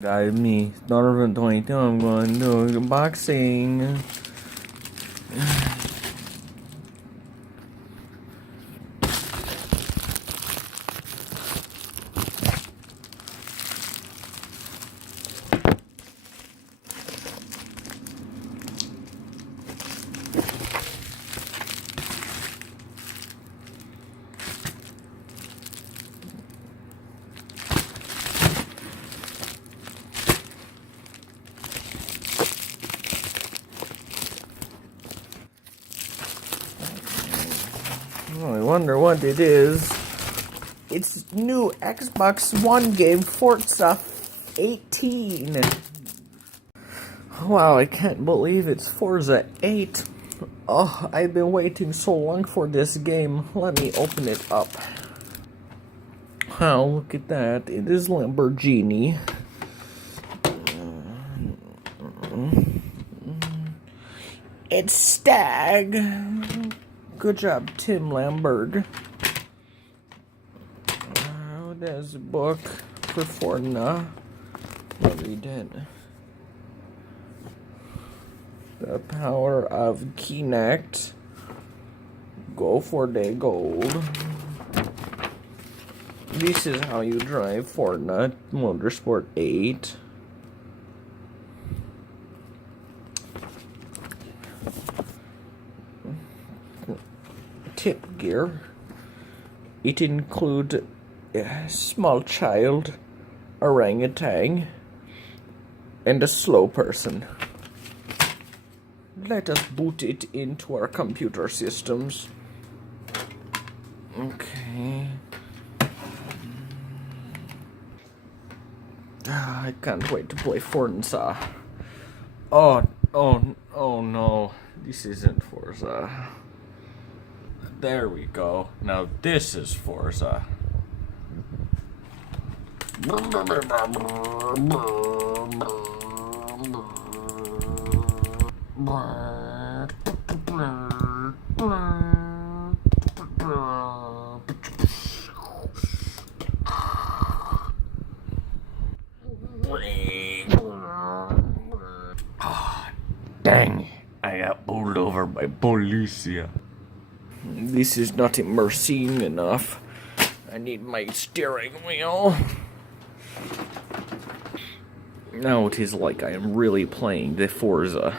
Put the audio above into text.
Guide me. Donovan 22. I'm going to do boxing. Oh, I wonder what it is. It's new Xbox One game, Forza 18. Wow, I can't believe it's Forza 8. Oh, I've been waiting so long for this game. Let me open it up. Wow, look at that. It is Lamborghini. It's Stag. Good job, Tim Lamberg. There's a book for Forza. I'll read it. The Power of Kinect. Go for the gold. This is how you drive Forza Motorsport 8. Tip gear. It includes a small child, orangutan, and a slow person. Let us boot it into our computer systems. Okay. I can't wait to play Forza. Oh no. This isn't Forza. There we go. Now this is Forza. Dang, I got pulled over by policia. This is not immersing enough. I need my steering wheel. Now it is like I am really playing the Forza.